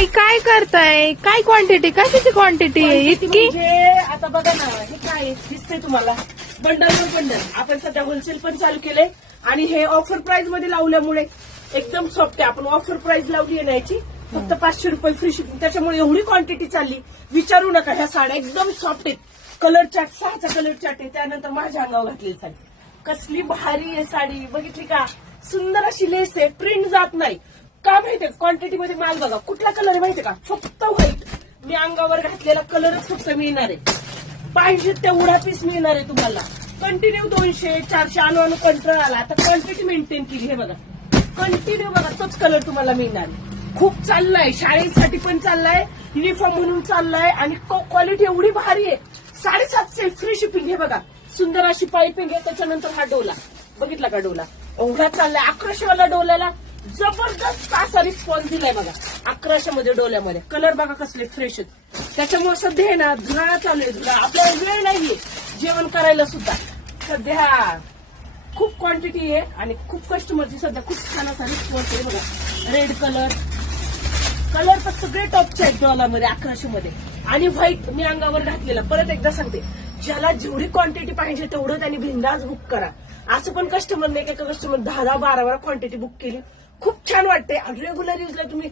ताई काय करताय? काय क्वांटिटी, कशाची क्वांटिटी आहे इतकी? म्हणजे आता बघा ना, हे काय दिसतंय तुम्हाला, बंडलवर बंडल. आपण सध्या होलसेल पण चालू केले आणि हे ऑफर प्राइस मध्ये लावल्यामुळे एकदम सॉफ्ट आहे. आपण ऑफर प्राइस लावली आहे ना याची, फक्त 500 रुपये फ्री शिपिंग. त्याच्यामुळे एवढी क्वांटिटी चालली, विचारू नका. ह्या साड्या एकदम सॉफ्ट आहेत. कलर चार्ट, 6चा कलर चार्ट आहे. त्यानंतर माझ्या अंगावर घातलेली साडी कसली भारी आहे. साडी बघितली का? सुंदर अशी लेस आहे, प्रिंट जात नाही. का माहितीये, क्वांटिटी मध्ये माल बघा. कुठला कलर आहे माहितीये का? फक्त व्हाईट. मी अंगावर घातलेला कलरच फक्त मिळणार आहे. पाहिजे तेवढा पीस मिळणार आहे तुम्हाला. कंटिन्यू 200 400 अनु कंट्रोल आला. आता क्वांटिटी मेंटेन केली. हे बघा, कंटिन्यू बघा, तोच कलर तुम्हाला मिळणार आहे. खूप चाललाय, शाळेसाठी पण चाललाय, युनिफॉर्म म्हणून चाललाय आणि क्वालिटी एवढी भारी आहे. 750 फ्री शिपिंग. हे बघा, सुंदर अशी पाइपिंग आहे. त्याच्यानंतर हा डोला बघितला का? डोला एवढा चाललाय. 1100 वाला डोल्याला जबरदस्त असा रिस्पॉन्स दिलाय बघा. 1100 मध्ये डोल्यामध्ये कलर बघा कसले फ्रेश आहेत. त्याच्यामुळे सध्या आहे ना, धुराळा चालू आहे. धुराळा आपल्याला वेळ नाहीये जेवण करायला सुद्धा. सध्या खूप क्वांटिटी आहे आणि खूप कस्टमरची सध्या खूप छान असा रिस्पॉन्स आहे बघा. रेड कलर तर सगळे टॉपचे आहेत डॉलरमध्ये 1100 मध्ये. आणि व्हाईट मी अंगावर घातलेला. परत एकदा सांगते, ज्याला जेवढी क्वांटिटी पाहिजे तेवढं त्यांनी बिंदास बुक करा. असं पण कस्टमर नाही, एका कस्टमर 10-12 क्वांटिटी बुक केली. खूप छान वाटते. रेग्युलर युजला तुम्ही